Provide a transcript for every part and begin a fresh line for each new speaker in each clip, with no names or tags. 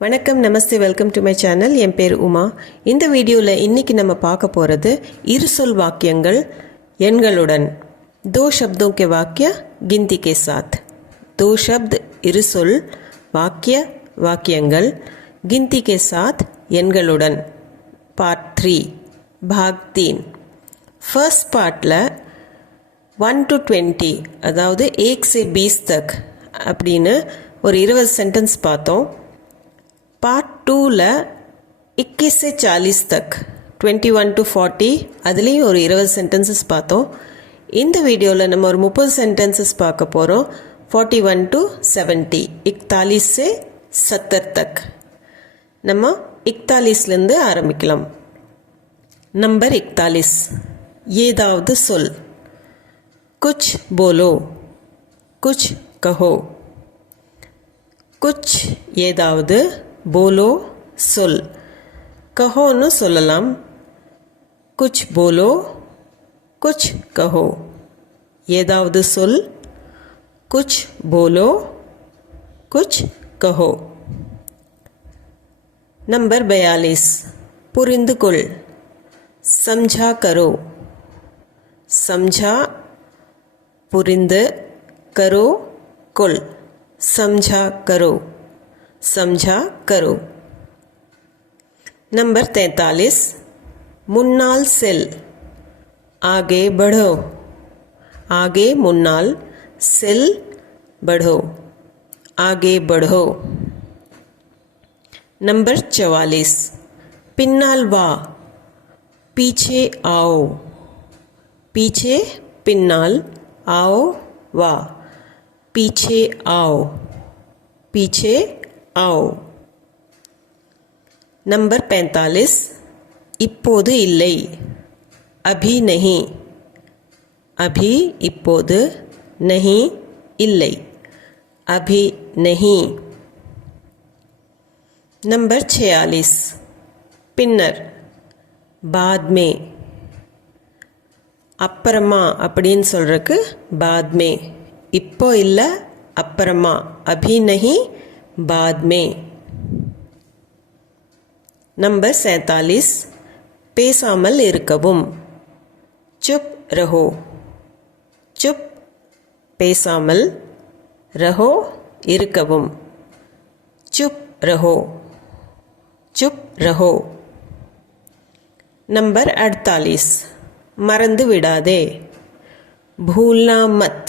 வணக்கம் நமஸ்தே welcome to my channel என் பேர் உமா இந்த வீடியோவில் இன்னைக்கு நம்ம பார்க்க போகிறது இருசொல் வாக்கியங்கள் எண்களுடன் दो शब्दों के वाक्य गिनती के साथ दो शब्द இருசொல் வாக்கிய வாக்கியங்கள் गिनती के साथ எண்களுடன் பார்ட் த்ரீ பாக் தீன் ஃபர்ஸ்ட் பார்ட்டில் ஒன் டு டுவெண்ட்டி அதாவது ஏக் से बीस तक அப்படின்னு ஒரு இருபது சென்டென்ஸ் பார்த்தோம் பார்ட் டூவில் இக்கிசே சாலிஸ் தக் டுவெண்ட்டி ஒன் டு ஃபார்ட்டி அதுலேயும் ஒரு இருபது சென்டென்சஸ் பார்த்தோம். இந்த வீடியோவில் நம்ம ஒரு முப்பது சென்டென்சஸ் பார்க்க போகிறோம் ஃபார்ட்டி ஒன் டு செவன்ட்டி இக்தாலிஸ் சே சத்தர் தக். நம்ம இக்தாலிஸ்லேருந்து ஆரம்பிக்கலாம். நம்பர் இக்தாலிஸ். ஏதாவது சொல். குச் போலோ. குச் கஹோ. குச் ஏதாவது போலோ சொல் கஹோன்னு சொல்லலாம் குச் போலோ குச் கஹோ ஏதாவது சொல் குச் போலோ குச் கஹோ நம்பர் பயாலிஸ் புரிந்து கொள் சம்ஜா கரோ சம்ஜா புரிந்து கரோ கொள் समझा करो समझा करो। नंबर तैतालीस, मुन्नाल सेल। आगे बढ़ो। आगे मुन्नाल सेल बढ़ो। आगे बढ़ो। नंबर चवालीस, पिन्नाल वा। पीछे आओ। पीछे पिन्नाल, आओ वा। पीछे आओ। पीछे आओ नंबर पैंतालीस இப்போது இல்லை அபி நஹி அபி இப்போது நஹி இல்லை அபி நஹி நம்பர் छियालीस பின்னர் बाद में அப்புறமா அப்படின்னு சொல்கிறக்கு बाद में இப்போ இல்லை அப்புறமா அபி நஹி बाद में நம்பர் सैतालीस பேசாமல் இருக்கவும் சுப் ரஹோ சுப் பேசாமல் ரஹோ இருக்கவும் சுப் ரஹோ சுப் ரஹோ நம்பர் अड़तालीस மறந்து விடாதே भूलना मत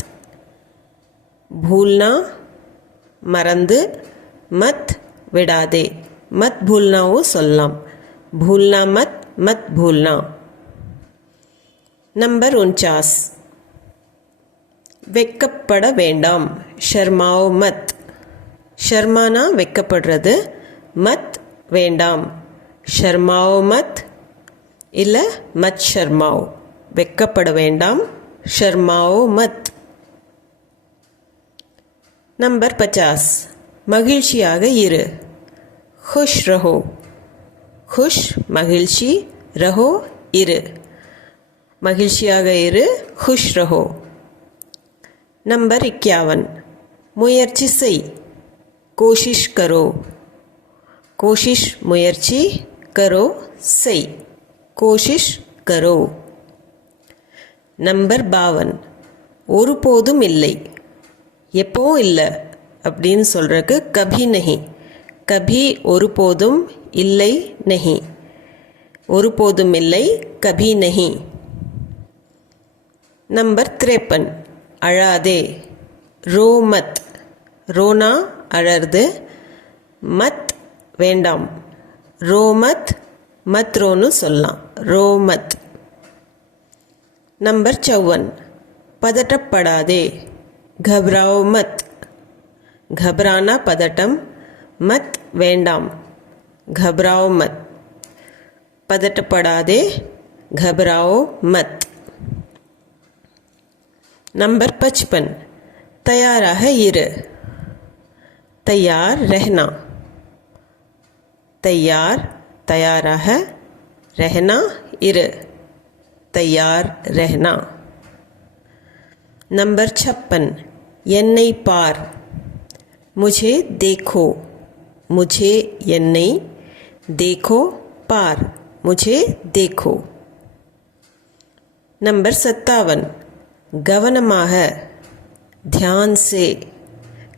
भूलना மறந்து மத் விடாதே. மத் பூல்னாவோ சொல்லலாம். பூல்னா மத் மத் பூல்னா. நம்பர் உன்சாஸ் வெக்கப்பட வேண்டாம். ஷர்மாவோ மத். ஷர்மானா வெக்கப்படுறது மத் வேண்டாம். ஷர்மாவோ மத் இல்லை மத் ஷர்மாவோ. வெக்கப்பட வேண்டாம். ஷர்மாவோ மத். நம்பர் பச்சாஸ். மகிழ்ச்சியாக இரு खुश रहो खुश மகிழ்ச்சி ரஹோ இரு மகிழ்ச்சியாக இரு खुश रहो நம்பர் இக்யாவன் முயற்சி செய் கோஷிஷ் கரோ கோஷிஷ் முயற்சி கரோ செய் கோஷிஷ் கரோ நம்பர் பாவன் ஒருபோதும் இல்லை எப்போவும் இல்லை அப்படின்னு சொல்கிறதுக்கு கபி நகி கபி ஒருபோதும் இல்லை நகி ஒருபோதும் இல்லை கபி நகி நம்பர் திரேப்பன். அழாதே. ரோமத் ரோனா அழறது. மத் வேண்டாம். ரோமத் ரோன்னு சொல்லலாம். ரோமத் நம்பர் சௌவன். பதட்டப்படாதே. கப்ராவ் மத். घबराना பதட்டம் மத் வேண்டாம் घबराओ மத் பதட்டப்படாதே घबराओ மத் நம்பர் பச்பன் தயாராக இரு தயார் ரெஹனா தயார் தயாராக ரெஹனா இரு தயார் ரெஹனா நம்பர் छप्पन என்னை பார் मुझे देखो मुझे என்னை देखो पार मुझे देखो நம்பர் சத்தாவன் கவனமாக தியான் சே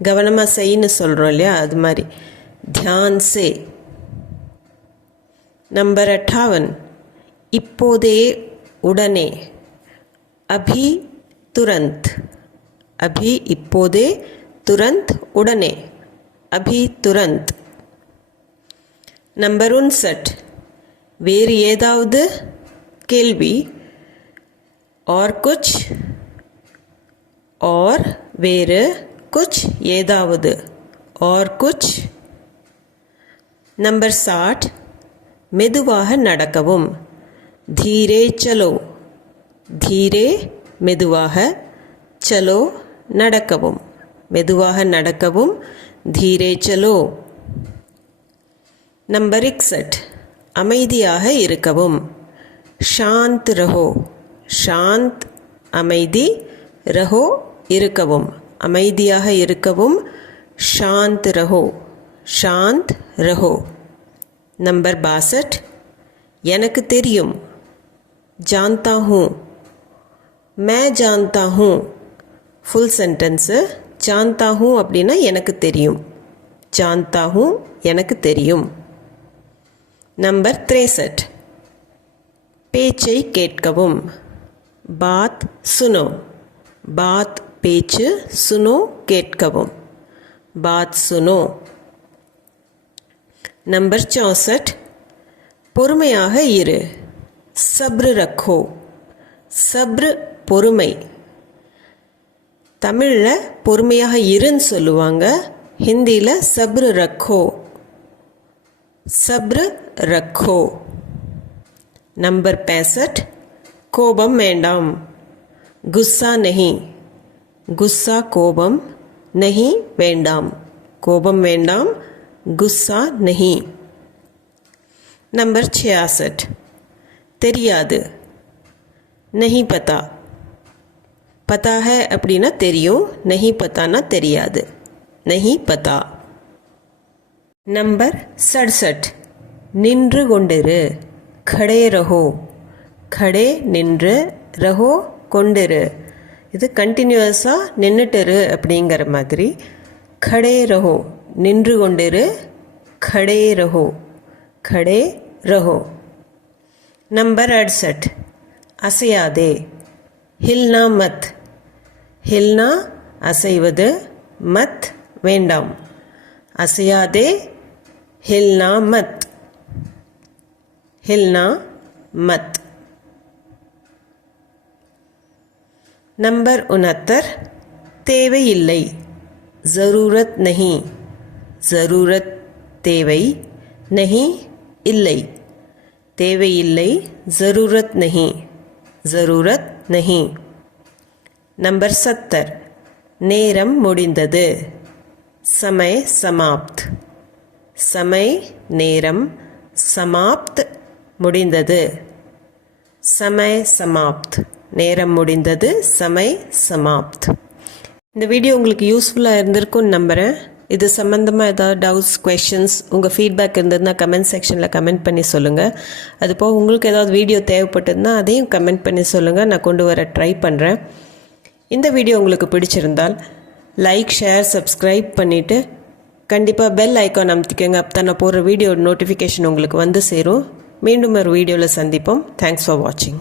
கவனமாக செய்ன்னு சொல்கிறோம் இல்லையா அது மாதிரி தியான் சே நம்பர் அட்டாவன் இப்போதே உடனே அபி துரந்த் அபி இப்போதே துரந்த் உடனே அபி துரந்த் நம்பர் உன்சட் வேறு ஏதாவது கேள்வி और कुछ और வேறு कुछ ஏதாவது और कुछ நம்பர் சாட் மெதுவாக நடக்கவும் धीरे चलो धीरे மெதுவாக चलो நடக்கவும் மெதுவாக நடக்கவும் धीरे चलो நம்பர் இக்ஸட் அமைதியாக இருக்கவும் ஷாந்த் ரஹோ ஷாந்த் அமைதி ரஹோ இருக்கவும் அமைதியாக இருக்கவும் ஷாந்த் ரஹோ ஷாந்த் ரஹோ நம்பர் பாசட் எனக்கு தெரியும் ஜான்தா who May ஜான்தா who full sentence சாந்தாகும் அப்படின்னா எனக்கு தெரியும். ஜான்தா எனக்கு தெரியும். நம்பர் திரேசட். பேச்சை கேட்கவும். பாத் சுனோ. பாத் பேச்சு சுனோ கேட்கவும். பாத் சுனோ. நம்பர் சௌசட். பொறுமையாக இரு. சப்ரு ரக்கோ. சப்ரு பொறுமை. தமிழில் பொறுமையாக இருன்னு சொல்லுவாங்க ஹிந்தியில் சப்ரு ரக்கோ சப்ரு ரக்கோ நம்பர் பேசட் கோபம் வேண்டாம் குஸ்ஸா நஹி குஸ்ஸா கோபம் நஹி வேண்டாம் கோபம் வேண்டாம் குஸ்ஸா நஹி நம்பர் छियासठ தெரியாது நஹி பத்தா பத்தா ஹே அப்படின்னா தெரியும் நஹி பத்தானா தெரியாது. நஹி பத்தா. நம்பர் சட்சட். நின்று கொண்டிரு கடே ரஹோ. கடே நின்று ரஹோ கொண்டிரு. இது கண்டினியூஸாக நின்றுட்டுரு அப்படிங்கிற மாதிரி. கடே ரஹோ நின்று கொண்டிரு கடே ரஹோ. கடே ரஹோ. நம்பர் அட்சட். அசையாதே. ஹில்னா மத் ஹில்னா அசைவது மத் வேண்டாம். அசையாதே ஹில்னா மத். ஹில்னா மத். நம்பர் உனத்தர் தேவையில்லை. ஜரூரத் நஹி. ஜரூரத் தேவை நஹி இல்லை. தேவையில்லை ஜரூரத் நஹி. ஜரூரத் நஹி. நம்பர் சத்தர். நேரம் முடிந்தது. சமய சமாப்த். சமய நேரம் சமாப்த் முடிந்தது. சமய சமாப்த். நேரம் முடிந்தது. சமய சமாப்த். இந்த வீடியோ உங்களுக்கு யூஸ்ஃபுல்லாக இருந்திருக்கும்னு நம்புகிறேன் இது சம்மந்தமாக ஏதாவது டவுட்ஸ் கொஷின்ஸ் உங்கள் ஃபீட்பேக் இருந்ததுன்னா கமெண்ட் செக்ஷனில் கமெண்ட் பண்ணி சொல்லுங்கள் அது போக உங்களுக்கு ஏதாவது வீடியோ தேவைப்பட்டதுன்னா அதையும் கமெண்ட் பண்ணி சொல்லுங்கள் நான் கொண்டு வர ட்ரை பண்ணுறேன் இந்த வீடியோ உங்களுக்கு பிடிச்சிருந்தால் லைக் ஷேர் சப்ஸ்கிரைப் பண்ணிவிட்டு கண்டிப்பாக பெல் ஐக்கான் அமுத்திக்கோங்க. அப்போ தான் நான் போடுற வீடியோ நோட்டிஃபிகேஷன் உங்களுக்கு வந்து சேரும். மீண்டும் ஒரு வீடியோவில் சந்திப்போம். தேங்க்ஸ் ஃபார் வாட்சிங்